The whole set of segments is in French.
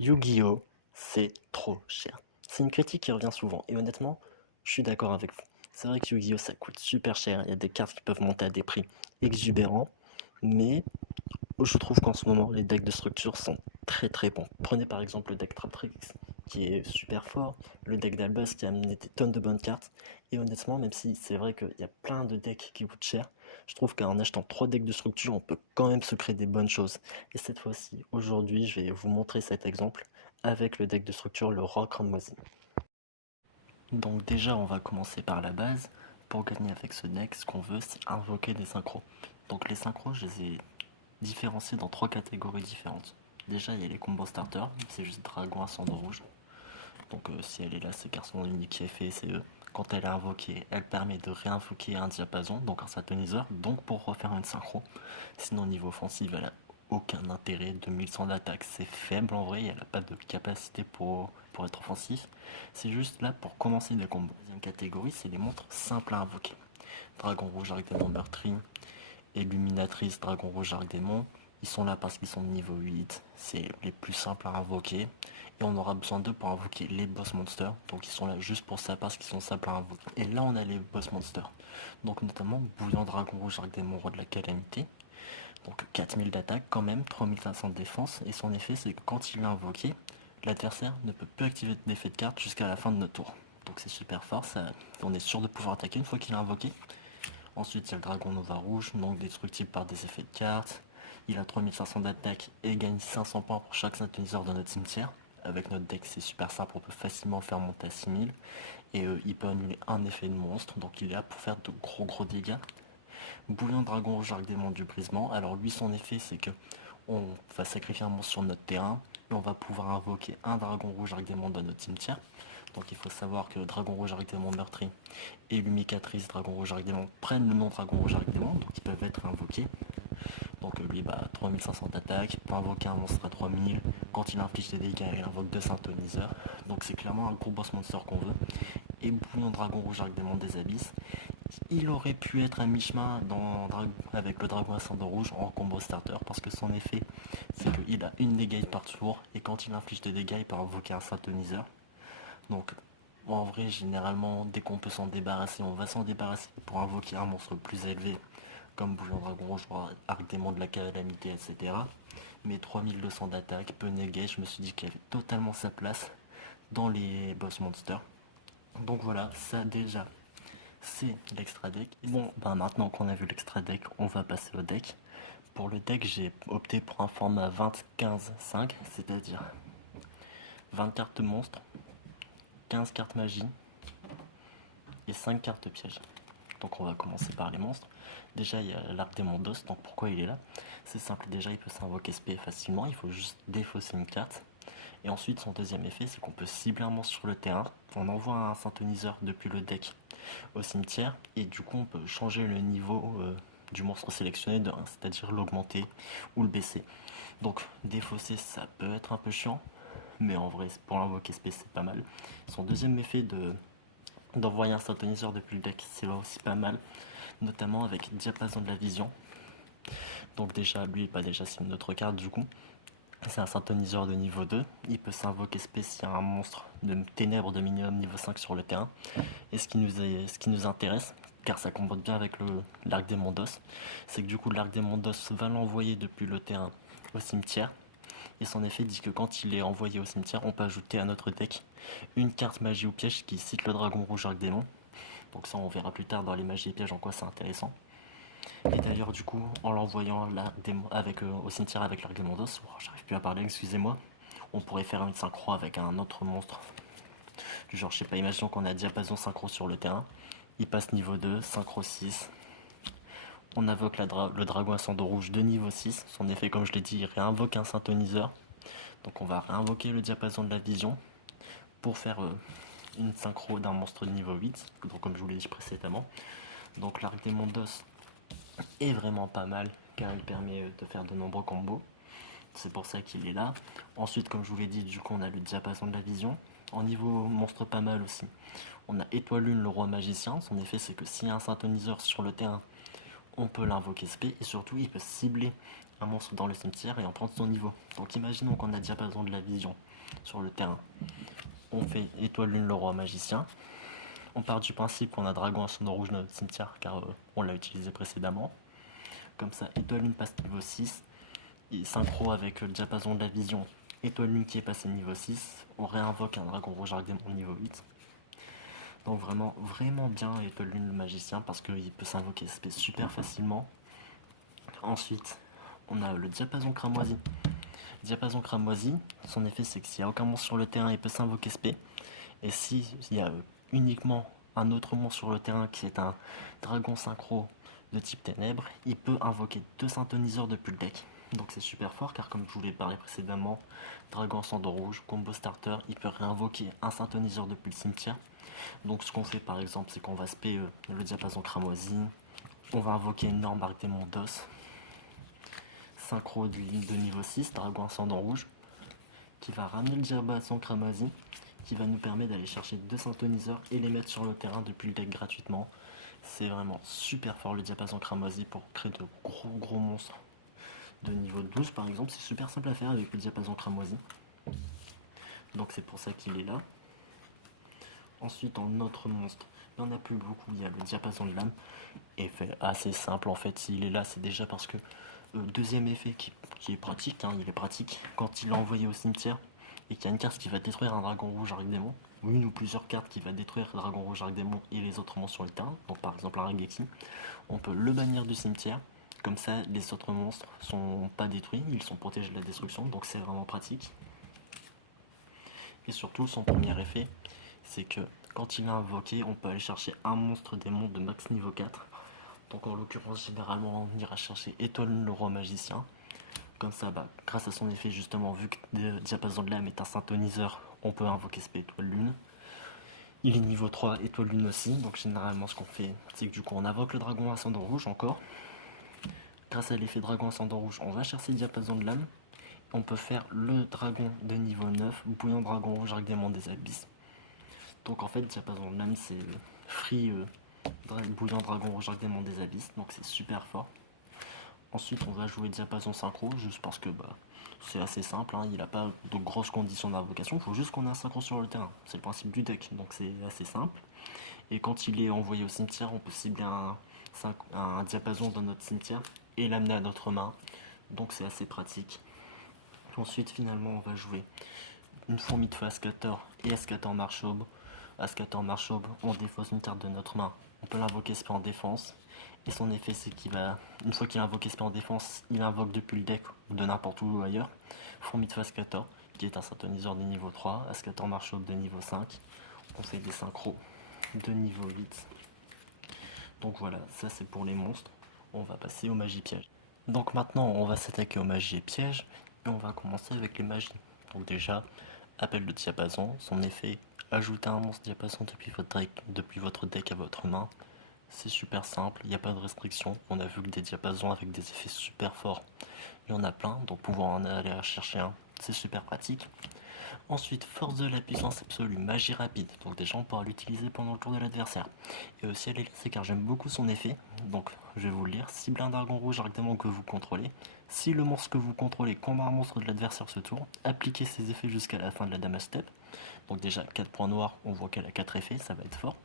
Yu-Gi-Oh! C'est trop cher. C'est une critique qui revient souvent, et honnêtement, je suis d'accord avec vous. C'est vrai que Yu-Gi-Oh! Ça coûte super cher, il y a des cartes qui peuvent monter à des prix exubérants, mais je trouve qu'en ce moment, les decks de structure sont très très bons. Prenez par exemple le deck Traptrix, qui est super fort, le deck d'Albus qui a amené des tonnes de bonnes cartes, et honnêtement, même si c'est vrai qu'il y a plein de decks qui coûtent cher, je trouve qu'en achetant 3 decks de structure, on peut quand même se créer des bonnes choses. Et cette fois-ci, aujourd'hui, je vais vous montrer cet exemple avec le deck de structure, le Rock Ranmoisi. Donc déjà, on va commencer par la base. Pour gagner avec ce deck, ce qu'on veut, c'est invoquer des synchros. Donc les synchros, je les ai différenciés dans 3 catégories différentes. Déjà, il y a les combos starters, c'est juste dragon ascendant rouge. Donc si elle est là, c'est car son unique effet, c'est eux. Quand elle est invoquée, elle permet de réinvoquer un diapason, donc un synthoniseur, donc pour refaire une synchro. Sinon, au niveau offensif, elle a aucun intérêt. 2100 d'attaque, c'est faible en vrai, elle n'a pas de capacité pour être offensif. C'est juste là pour commencer des combos. Deuxième catégorie, c'est les monstres simples à invoquer. Dragon rouge avec des meurtri, Illuminatrice, Dragon Rouge, Arc Démon. Ils sont là parce qu'ils sont de niveau 8. C'est les plus simples à invoquer. Et on aura besoin d'eux pour invoquer les boss monsters. Donc ils sont là juste pour ça parce qu'ils sont simples à invoquer. Et là on a les boss monsters. Donc notamment Bouillant, Dragon Rouge, Arc Démon, Roi de la Calamité. Donc 4000 d'attaque quand même, 3500 de défense. Et son effet c'est que quand il est invoqué, l'adversaire ne peut plus activer d'effet de carte jusqu'à la fin de notre tour. Donc c'est super fort, on est sûr de pouvoir attaquer une fois qu'il est invoqué. Ensuite, il y a le dragon Nova rouge, donc destructible par des effets de cartes. Il a 3500 d'attaque et gagne 500 points pour chaque synthoniseur de notre cimetière. Avec notre deck, c'est super simple, on peut facilement faire monter à 6000. Et il peut annuler un effet de monstre, donc il est là pour faire de gros dégâts. Bouillon dragon rouge arc démon du brisement. Alors lui, son effet, c'est que on va sacrifier un monstre sur notre terrain et on va pouvoir invoquer un dragon rouge arc démon dans notre cimetière. Donc il faut savoir que Dragon Rouge Arc Démon Meurtri et Lumicatrice Dragon Rouge Arc Démon prennent le nom Dragon Rouge Arc Démon, donc ils peuvent être invoqués. Donc lui, 3500 d'attaque, peut invoquer un monstre à 3000. Quand il inflige des dégâts, il invoque 2 synthoniseurs. Donc c'est clairement un gros boss monster qu'on veut. Et Bouillon Dragon Rouge Arc Démon des Abysses, il aurait pu être à mi-chemin avec le Dragon Ascendant Rouge en combo starter parce que son effet, c'est qu'il a une dégâts par tour et quand il inflige des dégâts, il peut invoquer un synthoniseur. Donc en vrai, généralement, dès qu'on peut s'en débarrasser, on va s'en débarrasser pour invoquer un monstre plus élevé, comme Bouillon Dragon Rouge, Arc Démon de la Calamité, etc. Mais 3200 d'attaque, peu negate, je me suis dit qu'il avait totalement sa place dans les boss monsters. Donc voilà, ça déjà, c'est l'extra deck. Bon, maintenant qu'on a vu l'extra deck, on va passer au deck. Pour le deck, j'ai opté pour un format 20-15-5, c'est-à-dire 20 cartes monstres, 15 cartes magie et 5 cartes pièges. Donc on va commencer par les monstres. Déjà il y a l'arc des Mondos, donc pourquoi il est là? C'est simple, déjà il peut s'invoquer SP facilement, il faut juste défausser une carte. Et ensuite son deuxième effet c'est qu'on peut cibler un monstre sur le terrain, on envoie un synthoniseur depuis le deck au cimetière, et du coup on peut changer le niveau du monstre sélectionné de 1, c'est-à-dire l'augmenter ou le baisser. Donc défausser ça peut être un peu chiant, mais en vrai pour l'invoquer SP c'est pas mal. Son deuxième effet d'envoyer un synthoniseur depuis le deck, c'est aussi pas mal, notamment avec Diapason de la Vision. Donc déjà, lui, déjà c'est une autre carte du coup. C'est un synthoniseur de niveau 2. Il peut s'invoquer spécial un monstre de ténèbres de minimum niveau 5 sur le terrain. Et ce qui nous intéresse, car ça combote bien avec l'arc des Mondos, c'est que du coup l'arc des Mondos va l'envoyer depuis le terrain au cimetière. Et son effet dit que quand il est envoyé au cimetière, on peut ajouter à notre deck une carte magie ou piège qui cite le dragon rouge arc démon. Donc ça on verra plus tard dans les magies et pièges en quoi c'est intéressant. Et d'ailleurs du coup en l'envoyant là au cimetière avec l'arc des Mondos, j'arrive plus à parler, excusez-moi, on pourrait faire une synchro avec un autre monstre. Du genre je sais pas, imaginons qu'on a Diapason synchro sur le terrain, il passe niveau 2, synchro 6. On invoque le dragon ascendant rouge de niveau 6. Son effet comme je l'ai dit, il réinvoque un synthoniseur. Donc on va réinvoquer le diapason de la vision pour faire une synchro d'un monstre de niveau 8, donc comme je vous l'ai dit précédemment. Donc l'arc des Mondos est vraiment pas mal car il permet de faire de nombreux combos. C'est pour ça qu'il est là. Ensuite, comme je vous l'ai dit, du coup on a le diapason de la vision. En niveau monstre pas mal aussi, on a Étoile Lune, le roi magicien. Son effet c'est que s'il y a un synthoniseur sur le terrain, on peut l'invoquer SP et surtout il peut cibler un monstre dans le cimetière et en prendre son niveau. Donc imaginons qu'on a diapason de la vision sur le terrain. On fait étoile lune le roi magicien. On part du principe qu'on a dragon ascendant rouge dans notre cimetière car on l'a utilisé précédemment. Comme ça, étoile lune passe niveau 6. Et synchro avec le diapason de la vision. Étoile lune qui est passé niveau 6. On réinvoque un dragon rouge arc démon niveau 8. Donc vraiment, vraiment bien étoile lune le magicien parce qu'il peut s'invoquer SP super facilement. Ensuite, on a le diapason cramoisi. Diapason cramoisi, son effet c'est que s'il n'y a aucun monstre sur le terrain, il peut s'invoquer SP. Et s'il y a uniquement un autre monstre sur le terrain qui est un dragon synchro de type ténèbres, il peut invoquer 2 synthoniseurs depuis le deck. Donc c'est super fort car comme je vous l'ai parlé précédemment, dragon ascendant rouge, combo starter, il peut réinvoquer un synthoniseur depuis le cimetière. Donc ce qu'on fait par exemple c'est qu'on va spé le diapason cramoisi, on va invoquer une norme arc démon d'os, synchro de niveau 6, dragon ascendant rouge, qui va ramener le diapason cramoisi, qui va nous permettre d'aller chercher 2 synthoniseurs et les mettre sur le terrain depuis le deck gratuitement. C'est vraiment super fort le diapason cramoisi pour créer de gros monstres de niveau 12 par exemple. C'est super simple à faire avec le diapason cramoisi. Donc c'est pour ça qu'il est là. Ensuite en autre monstre, il n'y en a plus beaucoup, il y a le diapason de l'âme. Effet assez simple en fait, s'il est là c'est déjà parce que deuxième effet qui est pratique, hein, il est pratique quand il est envoyé au cimetière et qu'il y a une carte qui va détruire un dragon rouge arc démon, ou une ou plusieurs cartes qui va détruire le dragon rouge arc démon et les autres monstres sur le terrain, donc par exemple un Ragexi, on peut le bannir du cimetière, comme ça les autres monstres sont pas détruits, ils sont protégés de la destruction, donc c'est vraiment pratique. Et surtout son premier effet, c'est que quand il est invoqué, on peut aller chercher un monstre démon de max niveau 4. Donc en l'occurrence, généralement, on ira chercher étoile le roi magicien. Comme ça, grâce à son effet, justement, vu que le diapason de l'âme est un synthoniseur, on peut invoquer SP étoile lune. Il est niveau 3, étoile lune aussi. Donc généralement, ce qu'on fait, c'est que du coup, on invoque le dragon ascendant rouge encore. Grâce à l'effet dragon ascendant rouge, on va chercher le diapason de l'âme. On peut faire le dragon de niveau 9, bouillant dragon rouge arc démon des abysses. Donc en fait, diapason de l'âme, c'est free bouillant dragon rouge arc démon des abysses. Donc c'est super fort. Ensuite, on va jouer diapason synchro, juste parce que c'est assez simple, hein, il n'a pas de grosses conditions d'invocation, il faut juste qu'on ait un synchro sur le terrain. C'est le principe du deck, donc c'est assez simple. Et quand il est envoyé au cimetière, on peut cibler un diapason dans notre cimetière et l'amener à notre main, donc c'est assez pratique. Ensuite, finalement, on va jouer une fourmi de feu Ascator et Ascator Marchaube. Ascator Marchaube, on défausse une carte de notre main, on peut l'invoquer SP en défense. Et son effet, c'est qu'il va, une fois qu'il a invoqué SP en défense, il invoque depuis le deck ou de n'importe où ailleurs Fourmi de feu Ascator, qui est un synthoniseur de niveau 3, Ascator Marchaube de niveau 5. On fait des synchros de niveau 8. Donc voilà, ça c'est pour les monstres. On va passer aux magies pièges. Donc maintenant, on va s'attaquer aux magies et pièges. Et on va commencer avec les magies. Donc déjà, appel de diapason. Son effet, ajouter un monstre diapason depuis votre deck à votre main. C'est super simple, il n'y a pas de restriction. On a vu que des diapasons avec des effets super forts, il y en a plein, donc pouvoir en aller chercher un, c'est super pratique. Ensuite, force de la puissance absolue, magie rapide. Donc déjà, on pourra l'utiliser pendant le tour de l'adversaire. Et aussi, elle est lancée car j'aime beaucoup son effet. Donc, je vais vous le lire. Cible un dragon rouge directement que vous contrôlez. Si le monstre que vous contrôlez combat un monstre de l'adversaire ce tour, appliquez ses effets jusqu'à la fin de la damage step. Donc déjà, 4 points noirs, on voit qu'elle a 4 effets, ça va être fort.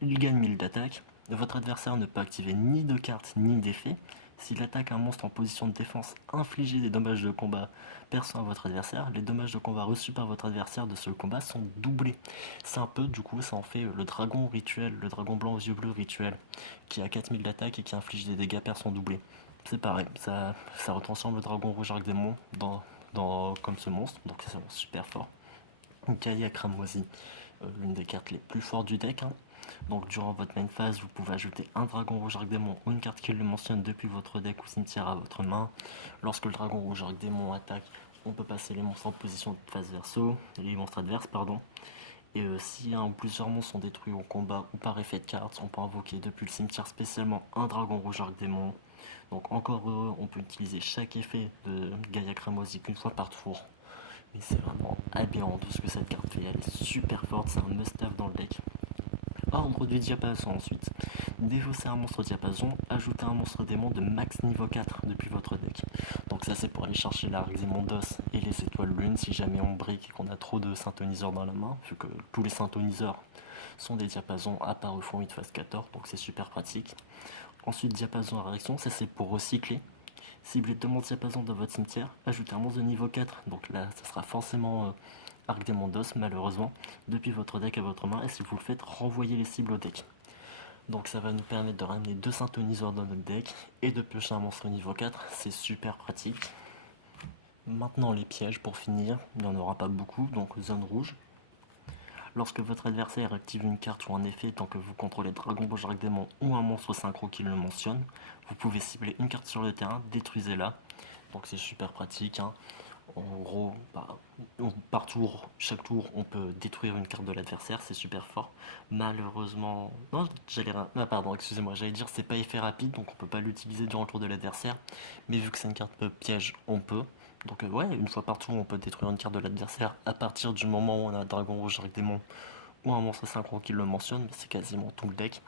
Il gagne 1000 d'attaque. Votre adversaire ne peut activer ni de cartes ni d'effets. S'il attaque un monstre en position de défense, infligez des dommages de combat perçus à votre adversaire. Les dommages de combat reçus par votre adversaire de ce combat sont doublés. C'est un peu, du coup, ça en fait le dragon rituel, le dragon blanc aux yeux bleus rituel, qui a 4000 d'attaque et qui inflige des dégâts perçus doublés. C'est pareil, ça retransforme le dragon rouge arc démon comme ce monstre, donc c'est super fort. Gaïa cramoisi, l'une des cartes les plus fortes du deck, hein. Donc durant votre main phase, vous pouvez ajouter un dragon rouge arc démon ou une carte qui le mentionne depuis votre deck ou cimetière à votre main. Lorsque le dragon rouge arc démon attaque, on peut passer les monstres en position de phase verso, les monstres adverses, pardon. Et si un ou plusieurs monstres sont détruits au combat ou par effet de carte, on peut invoquer depuis le cimetière spécialement un dragon rouge arc démon. Donc encore heureux, on peut utiliser chaque effet de Gaïa cramoisi qu'une fois par tour. Mais c'est vraiment aberrant tout ce que cette carte fait, elle est super forte, c'est un must-have dans le deck. ordre du diapason ensuite. Défausser un monstre diapason, ajouter un monstre démon de max niveau 4 depuis votre deck. Donc ça c'est pour aller chercher la d'os et les étoiles lune si jamais on brique et qu'on a trop de synthoniseurs dans la main, vu que tous les synthoniseurs sont des diapasons apparus fond 8 phase 14, donc c'est super pratique. Ensuite diapason à réaction, ça c'est pour recycler. Ciblez deux monstres diapason dans votre cimetière, ajoutez un monstre de niveau 4, donc là ça sera forcément Arc des d'os malheureusement, depuis votre deck à votre main, et si vous le faites, renvoyez les cibles au deck. Donc ça va nous permettre de ramener deux synthoniseurs dans notre deck et de piocher un monstre niveau 4, c'est super pratique. Maintenant les pièges pour finir, il n'y en aura pas beaucoup, donc zone rouge. Lorsque votre adversaire active une carte ou un effet tant que vous contrôlez Dragon Rouge Arc Démon ou un monstre synchro qui le mentionne, vous pouvez cibler une carte sur le terrain, détruisez-la. Donc c'est super pratique, hein. En gros, par tour, chaque tour, on peut détruire une carte de l'adversaire, c'est super fort. Malheureusement, non, pardon, excusez-moi, j'allais dire c'est pas effet rapide, donc on peut pas l'utiliser durant le tour de l'adversaire. Mais vu que c'est une carte piège, on peut. Donc ouais, une fois par tour, on peut détruire une carte de l'adversaire à partir du moment où on a un Dragon Rouge avec Démon ou un monstre synchro qui le mentionne, mais c'est quasiment tout le deck,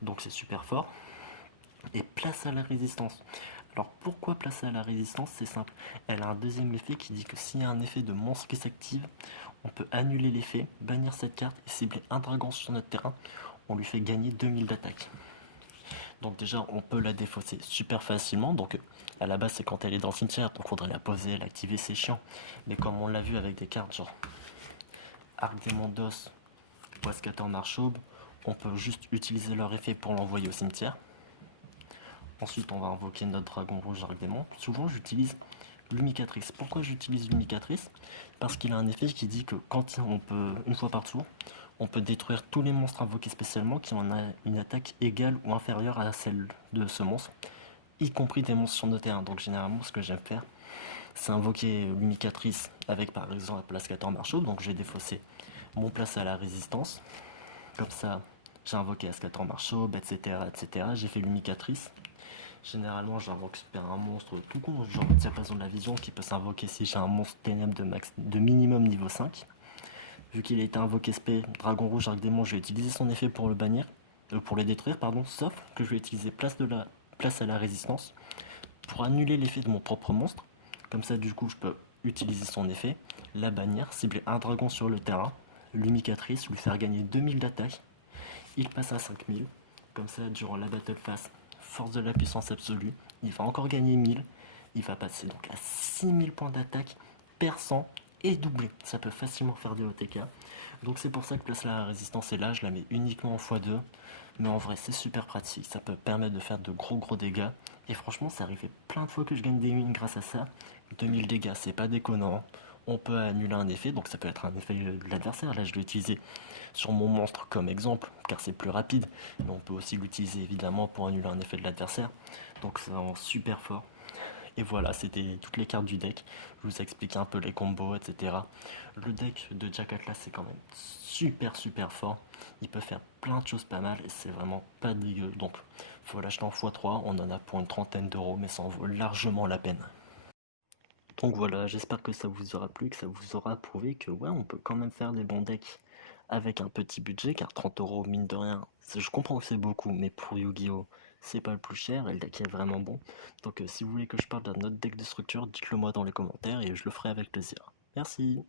donc c'est super fort. Et place à la résistance. Alors pourquoi placer à la résistance? C'est simple. Elle a un deuxième effet qui dit que s'il y a un effet de monstre qui s'active, on peut annuler l'effet, bannir cette carte et cibler un dragon sur notre terrain. On lui fait gagner 2000 d'attaque. Donc déjà on peut la défausser super facilement. Donc à la base c'est quand elle est dans le cimetière, donc il faudrait la poser, l'activer, c'est chiant. Mais comme on l'a vu avec des cartes genre Arc Démon d'os ou Ascator Marchaube, on peut juste utiliser leur effet pour l'envoyer au cimetière. Ensuite, on va invoquer notre dragon rouge Arc Démon. Souvent, j'utilise l'humicatrice. Pourquoi j'utilise l'humicatrice? Parce qu'il a un effet qui dit que quand on peut, une fois par tour, on peut détruire tous les monstres invoqués spécialement qui ont une attaque égale ou inférieure à celle de ce monstre, y compris des monstres sur nos terrains. Donc généralement, ce que j'aime faire, c'est invoquer l'humicatrice avec par exemple la place 14 marcheau. Donc j'ai défaussé mon place à la résistance. Comme ça, j'ai invoqué Ascator Marchaube, etc., etc. J'ai fait l'humicatrice. Généralement, j'invoque super un monstre tout con, genre Diapason de la Vision, qui peut s'invoquer si j'ai un monstre ténèbre de minimum niveau 5. Vu qu'il a été invoqué SP, Dragon Rouge, Arc Démon, je vais utiliser son effet pour le bannir, pour le détruire, pardon, sauf que je vais utiliser place à la résistance pour annuler l'effet de mon propre monstre. Comme ça, du coup, je peux utiliser son effet, la bannir, cibler un dragon sur le terrain, l'humicatrice, lui faire gagner 2000 d'attaque, il passe à 5000. Comme ça, durant la battle phase, force de la puissance absolue, il va encore gagner 1000. Il va passer donc à 6000 points d'attaque, perçant et doublé. Ça peut facilement faire des OTK. Donc c'est pour ça que place la résistance est là, je la mets uniquement en x2. Mais en vrai, c'est super pratique, ça peut permettre de faire de gros dégâts. Et franchement, ça arrivait plein de fois que je gagne des wins grâce à ça. 2000 dégâts, c'est pas déconnant. On peut annuler un effet, donc ça peut être un effet de l'adversaire. Là, je l'ai utilisé sur mon monstre comme exemple, car c'est plus rapide. Mais on peut aussi l'utiliser évidemment pour annuler un effet de l'adversaire. Donc c'est vraiment super fort. Et voilà, c'était toutes les cartes du deck. Je vous ai expliqué un peu les combos, etc. Le deck de Jack Atlas, c'est quand même super fort. Il peut faire plein de choses pas mal et c'est vraiment pas dégueu. Donc, faut l'acheter en x3. On en a pour une trentaine d'euros, mais ça en vaut largement la peine. Donc voilà, j'espère que ça vous aura plu, que ça vous aura prouvé que ouais, on peut quand même faire des bons decks avec un petit budget, car 30 euros, mine de rien, je comprends que c'est beaucoup, mais pour Yu-Gi-Oh! C'est pas le plus cher et le deck est vraiment bon. Donc si vous voulez que je parle d'un autre deck de structure, dites-le moi dans les commentaires et je le ferai avec plaisir. Merci.